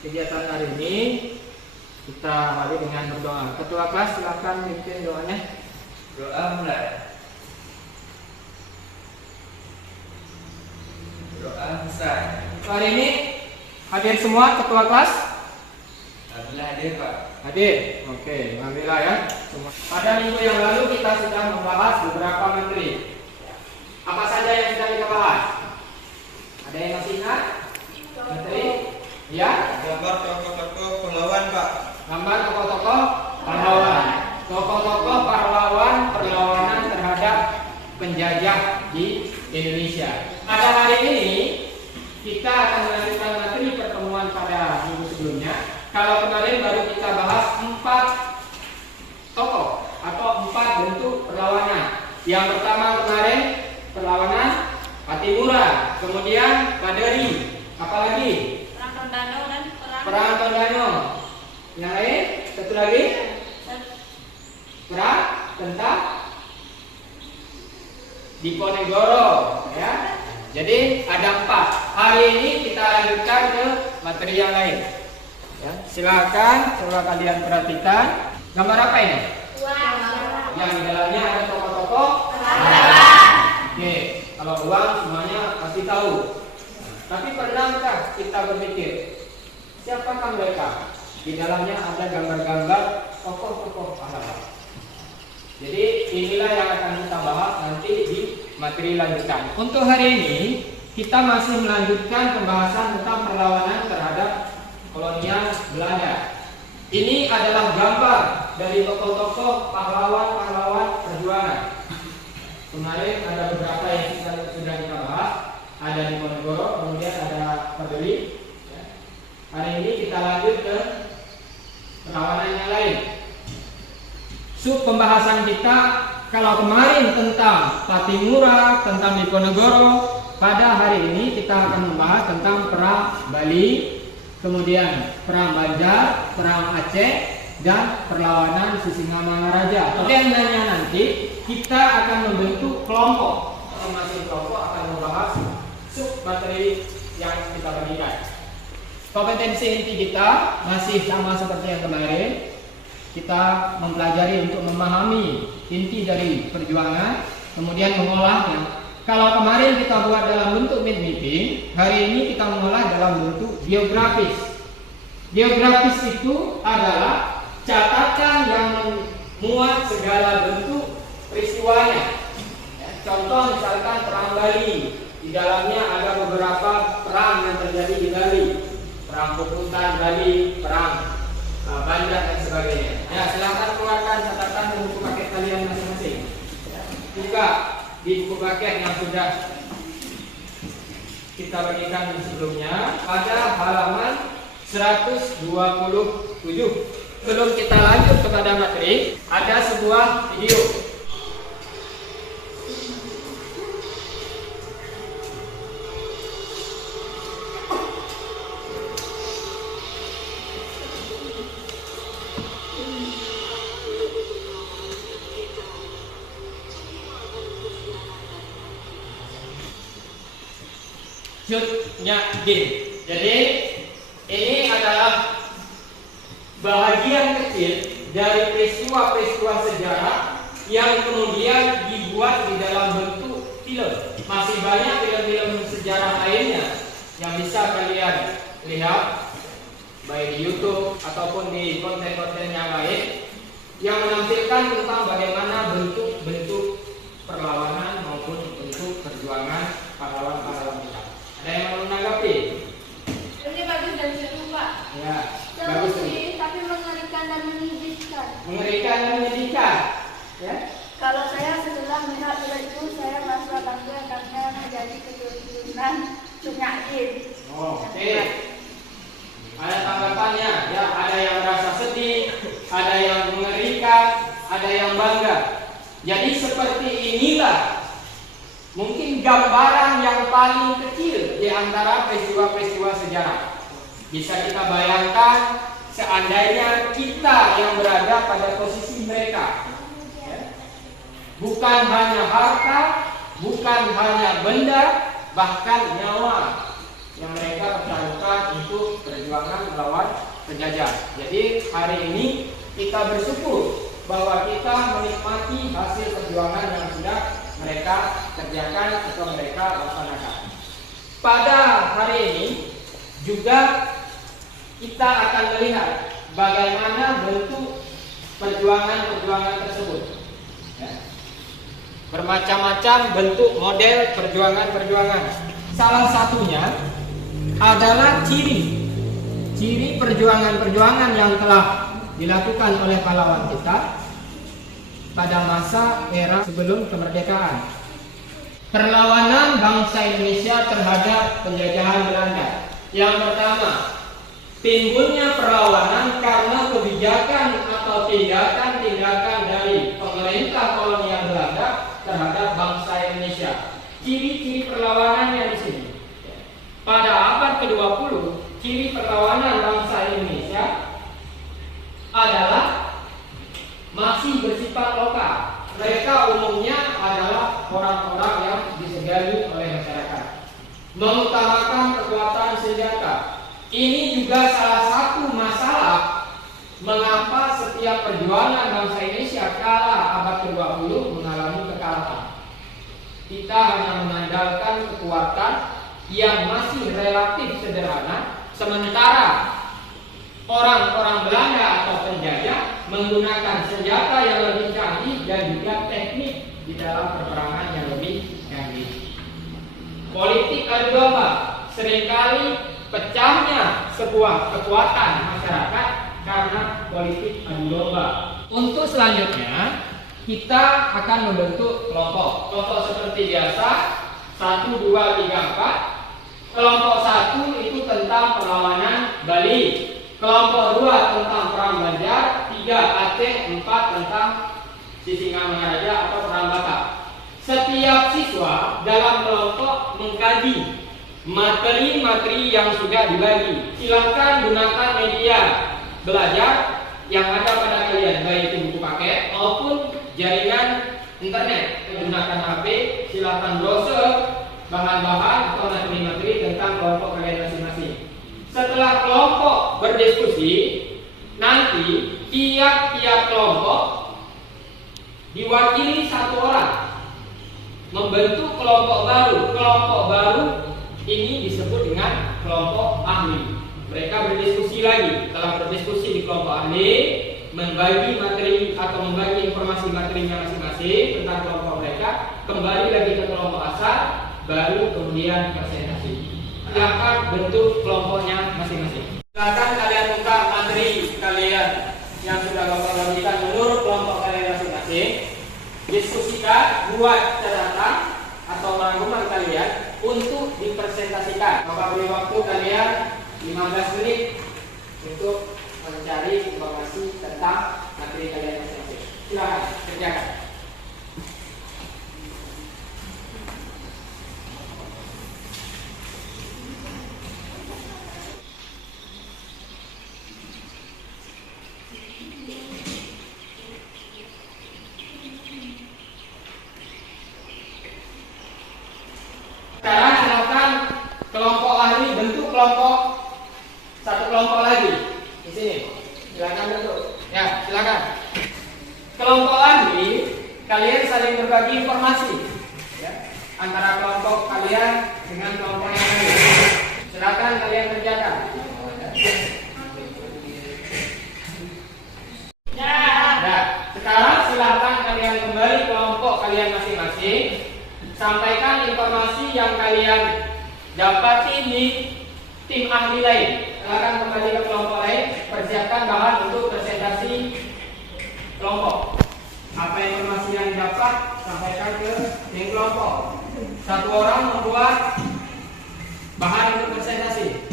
kegiatan hari ini kita awali dengan berdoa. Ketua kelas silakan pimpin doanya. Doa mulai. Doa selesai. Hari ini hadir semua ketua kelas? Alhamdulillah hadir Pak. Hadir. Oke, alhamdulillah ya. Pada minggu yang lalu kita sudah membahas beberapa menteri. Apa saja yang sudah kita bahas? Ada yang masih ingat? Menteri? Ya. Gambar tokoh-tokoh pahlawan Pak. Gambar tokoh-tokoh pahlawan. Tokoh-tokoh pahlawan perlawanan terhadap penjajah di Indonesia. Pada hari ini kita akan melanjutkan materi pertemuan pada minggu sebelumnya. Kalau kemarin baru kita bahas 4 tokoh atau 4 bentuk perlawanan. Yang pertama kemarin perlawanan Patimura, kemudian Kaderi, apalagi Perang Tondano dan Perang Tondano. Yang lain satu lagi Perang tentang Diponegoro, ya. Jadi ada 4. Hari ini kita lanjutkan ke materi yang lain. Ya, silakan coba kalian perhatikan. Gambar apa ini? Yang di dalamnya ada tokoh-tokoh. Oke, kalau uang semuanya pasti tahu. Tapi pernahkah kita berpikir siapakah mereka? Di dalamnya ada gambar-gambar tokoh-tokoh pahlawan. Jadi inilah yang akan kita bahas nanti di materi lanjutan. Untuk hari ini kita masih melanjutkan pembahasan tentang perlawanan terhadap kolonial Belanda. Ini adalah gambar dari tokoh-tokoh pahlawan-pahlawan perjuangan. Kemarin ada beberapa yang sudah kita bahas. Ada Diponegoro, kemudian ada Kaderi. Hari ini kita lanjut ke perlawanan yang lain. Sub pembahasan kita kalau kemarin tentang Patimura, tentang Diponegoro, pada hari ini kita akan membahas tentang Perang Bali, kemudian Perang Banjar, Perang Aceh, dan perlawanan Sisingamangaraja. Agendanya nanti kita akan membentuk kelompok. Masing-masing kelompok akan membahas sub materi yang kita bagikan. Kompetensi inti kita masih sama seperti yang kemarin. Kita mempelajari untuk memahami inti dari perjuangan, kemudian mengolahnya. Kalau kemarin kita buat dalam bentuk mid mapping, hari ini kita mengolah dalam bentuk biografis. Biografis itu adalah catatan yang memuat segala bentuk peristiwanya. Contoh misalkan Perang Bali, di dalamnya ada beberapa perang yang terjadi di Bali, Perang Puputan Bali, Perang Banjar dan sebagainya. Ya, silakan keluarkan catatan dan buku paket kalian masing-masing. Buka di buku paket yang sudah kita bagikan sebelumnya pada halaman 127. Sebelum kita lanjut kepada materi, ada sebuah video. Din. Jadi ini adalah bahagian kecil dari peristiwa-peristiwa sejarah yang kemudian dibuat di dalam bentuk film. Masih banyak film-film sejarah lainnya yang bisa kalian lihat baik di YouTube ataupun di konten-konten yang lain yang menampilkan tentang bagaimana bentuk-bentuk perlawanan maupun bentuk perjuangan pahlawan-pahlawan kita. Ada yang mau menanggapi? Ini bagus dan seru Pak. Ya, bagus. Tapi mengerikan dan menyedihkan. Mengerikan dan menyedihkan. Ya. Kalau saya setelah melihat film itu, saya merasa bangga karena menjadi keturunan Sunyakin. Oke. Ada tanggapannya. Ya, ada yang merasa sedih, ada yang mengerikan, ada yang bangga. Jadi seperti inilah mungkin gambaran yang paling kecil di antara peristiwa-peristiwa sejarah. Bisa kita bayangkan seandainya kita yang berada pada posisi mereka. Ya. Bukan hanya harta, bukan hanya benda, bahkan nyawa. yang mereka pertaruhkan untuk perjuangan melawan penjajah. Jadi hari ini kita bersyukur bahwa kita menikmati hasil perjuangan yang sudah mereka kerjakan atau mereka laksanakan. Pada hari ini juga kita akan melihat bagaimana bentuk perjuangan-perjuangan tersebut. Ya. Bermacam-macam bentuk model perjuangan-perjuangan. Salah satunya adalah ciri perjuangan-perjuangan yang telah dilakukan oleh pahlawan kita pada masa era sebelum kemerdekaan. Perlawanan bangsa Indonesia terhadap penjajahan Belanda. Yang pertama, timbulnya perlawanan karena kebijakan atau tindakan-tindakan dari pemerintah kolonial Belanda terhadap bangsa Indonesia. Ciri-ciri perlawanannya di sini. Pada abad ke-20, ciri perlawanan bangsa Indonesia adalah masih bersifat lokal. Mereka umumnya adalah orang-orang yang disegani oleh masyarakat. Mengutamakan kekuatan senjata. Ini juga salah satu masalah mengapa setiap perjuangan bangsa Indonesia kala abad ke-20 mengalami kekalahan. Kita hanya mengandalkan kekuatan yang masih relatif sederhana, sementara orang-orang Belanda atau penjajah menggunakan senjata yang lebih canggih dan juga teknik di dalam peperangan yang lebih canggih. Politik adu domba seringkali pecahnya sebuah kekuatan masyarakat karena politik adu domba. Untuk selanjutnya kita akan membentuk kelompok. Kelompok seperti biasa 1, 2, 3, 4. Kelompok 1 itu tentang perlawanan Bali. Kelompok 2 tentang perang Banjar, 3 Aceh, 4 tentang Sisingamangaraja atau perang Batak. Setiap siswa dalam kelompok mengkaji materi-materi yang sudah dibagi. Silakan gunakan media belajar yang ada pada kalian, baik itu buku paket maupun jaringan internet. Menggunakan HP, silakan browse bahan-bahan atau materi-materi tentang kelompok kalian masing-masing. Setelah kelompok berdiskusi, nanti tiap-tiap kelompok diwakili satu orang membentuk kelompok baru. Kelompok baru ini disebut dengan kelompok ahli. Mereka berdiskusi lagi. Setelah berdiskusi di kelompok ahli, membagi materi atau membagi informasi materinya masing-masing tentang kelompok mereka, kembali lagi ke kelompok asal, baru kemudian presentasi. Silakan bentuk kelompoknya masing-masing. Silakan kalian buka materi kalian yang sudah Bapak bagikan menurut kelompok kalian masing-masing. Diskusikan, buat catatan atau rangkuman kalian untuk dipresentasikan. Bapak beri waktu kalian 15 menit untuk mencari informasi tentang materi kalian masing-masing. Silakan kerjakan. Sekarang silakan kelompok ahli bentuk satu kelompok lagi di sini. Silakan bentuk. Ya, silakan. Kelompok ahli kalian saling berbagi informasi, ya, antara kelompok kalian dengan kelompok yang lain. Silakan kalian kerjakan. Nah, sekarang silakan kalian kembali kelompok kalian masing-masing. Sampaikan informasi yang kalian dapati di tim ahli lain. Silakan kembali ke kelompok lain. Persiapkan bahan untuk presentasi kelompok. Apa informasi yang didapat, sampaikan ke tim kelompok. Satu orang membuat bahan untuk presentasi.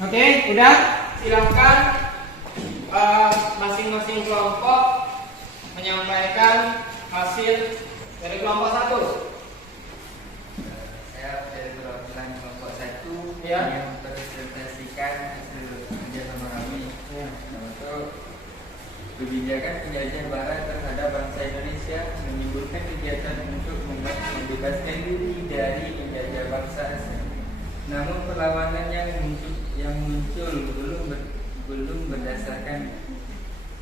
Oke, udah. Silakan masing-masing kelompok menyampaikan hasil dari kelompok 1? Saya dari perwakilan kelompok 1 Ya. yang mempresentasikan hasil kerja sama kami. Ya. Yaitu kebijakan penjajah Barat terhadap bangsa Indonesia menimbulkan kegiatan untuk membebaskan diri dari penjajah bangsa asing. Namun perlawanan yang muncul belum berdasarkan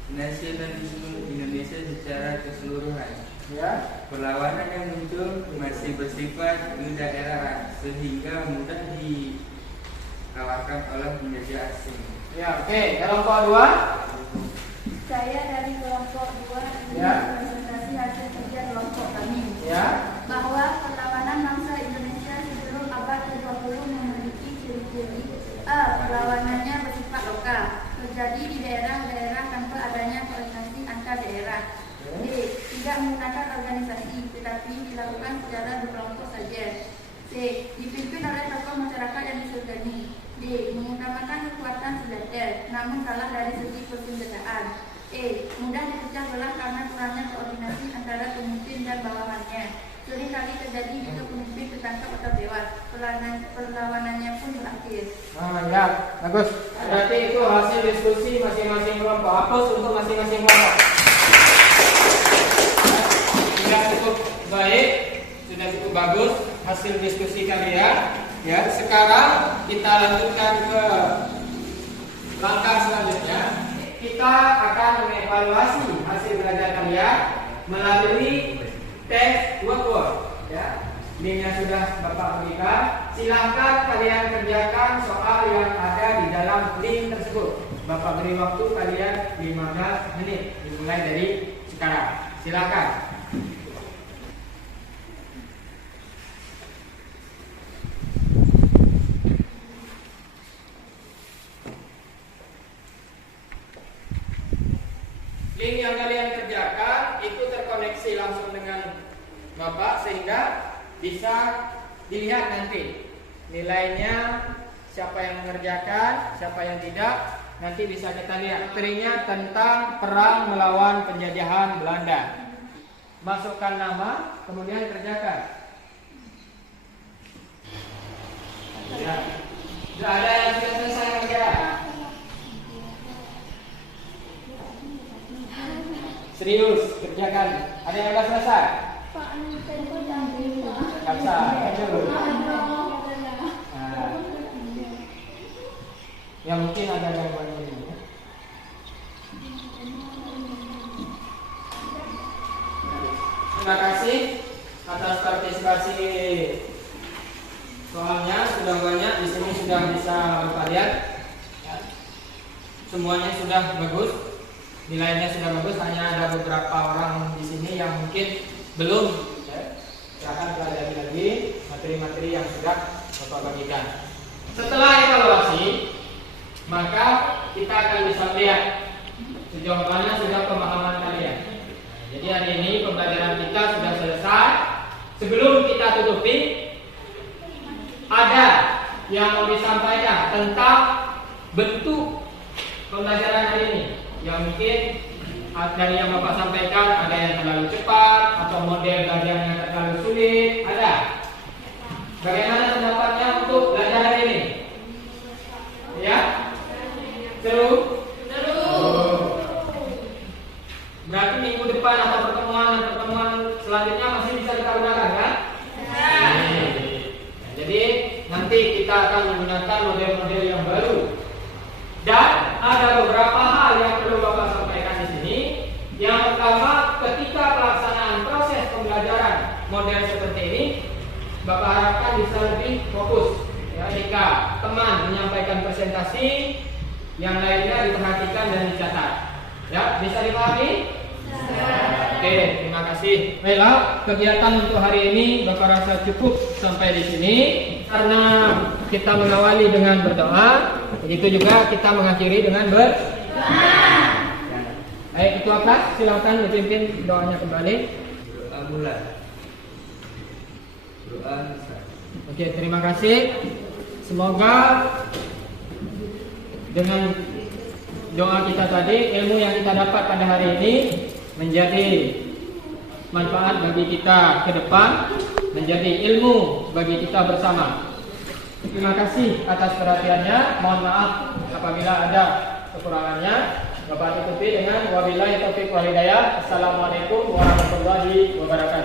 nasionalisme Indonesia secara keseluruhan. Ya. Perlawanan yang muncul masih bersifat daerah sehingga mudah dikalahkan oleh penjajah asing. Ya, oke. Kelompok 2? Saya dari kelompok 2 ingin Ya. presentasi hasil kerja kelompok kami. Ya. Bahwa perlawanan bangsa Indonesia sebelum abad ke-20 memiliki ciri-ciri perlawanannya bersifat lokal, terjadi di daerah-daerah tanpa adanya koordinasi antar daerah. B. Tidak menggunakan organisasi, tetapi dilakukan secara berkelompok saja. C. Dipimpin oleh tokoh masyarakat yang disegani. D. Mengutamakan kekuatan senjata, namun kalah dari segi persenjataan. E. Mudah dipecah belah karena kurangnya koordinasi antara pemimpin dan bawahannya. Seringkali terjadi jika pemimpin tertangkap atau tewas. Perlawanannya pun berakhir. Ya, bagus. Berarti itu hasil diskusi masing-masing kelompok. Hapus untuk masing-masing kelompok. Sudah cukup baik, sudah cukup bagus hasil diskusi kalian. Ya, sekarang kita lanjutkan ke langkah selanjutnya. Kita akan mengevaluasi hasil belajar kalian melalui tes word. Ya, linknya sudah Bapak berikan. Silahkan kalian kerjakan soal yang ada di dalam link tersebut. Bapak beri waktu kalian 15 menit dimulai dari sekarang. Silakan. Link yang kalian kerjakan itu terkoneksi langsung dengan Bapak sehingga bisa dilihat nanti nilainya, siapa yang mengerjakan, siapa yang tidak, nanti bisa kita lihat. Materinya tentang perang melawan penjajahan Belanda. Masukkan nama, kemudian kerjakan. Ya. Sudah ada yang sudah selesai mengerjakan? Serius, kerjakan. Ada yang sudah selesai? Kapsa, ayo. Nah. Ya mungkin ada gangguan ini. Terima kasih atas partisipasi soalnya sudah banyak di sini, sudah bisa Bapak lihat. Semuanya sudah bagus, nilainya sudah bagus. Hanya ada beberapa orang di sini yang mungkin belum. Akan pelajari lagi materi-materi yang sudah Bapak bagikan. Setelah evaluasi, maka kita akan bisa melihat sejauh mana sudah pemahaman kalian. Jadi hari ini pembelajaran kita sudah selesai. Sebelum kita tutupi, ada yang mau disampaikan tentang bentuk pembelajaran hari ini. Yang mungkin dari yang Bapak sampaikan ada yang terlalu cepat atau model belajar yang terlalu sulit, ada. Bagaimana pendapatnya untuk belajar hari ini? Ya? Seru? Berarti minggu depan atau pertemuan selanjutnya masih bisa kita gunakan kan? Jadi nanti kita akan menggunakan model-model yang baru. Dan ada beberapa hal yang perlu Bapak sampaikan di sini. Yang pertama, ketika pelaksanaan proses pembelajaran model seperti ini, Bapak harapkan bisa lebih fokus. Ya, jika teman menyampaikan presentasi, yang lainnya diperhatikan dan dicatat. Ya, bisa dipahami? Oke, terima kasih. Baiklah, kegiatan untuk hari ini Bapak rasa cukup sampai di sini. Karena kita mengawali dengan berdoa, begitu juga kita mengakhiri dengan berdoa. Baik, Ketua Kelas, silakan dipimpin doanya kembali. Doa mulai. Doa selesai. Oke, terima kasih. Semoga dengan doa kita tadi, ilmu yang kita dapat pada hari ini menjadi manfaat bagi kita ke depan, menjadi ilmu bagi kita bersama. Terima kasih atas perhatiannya. Mohon maaf apabila ada kekurangannya. Bapak tutupi dengan wabillahi taufiq wal hidayah. Assalamualaikum warahmatullahi wabarakatuh.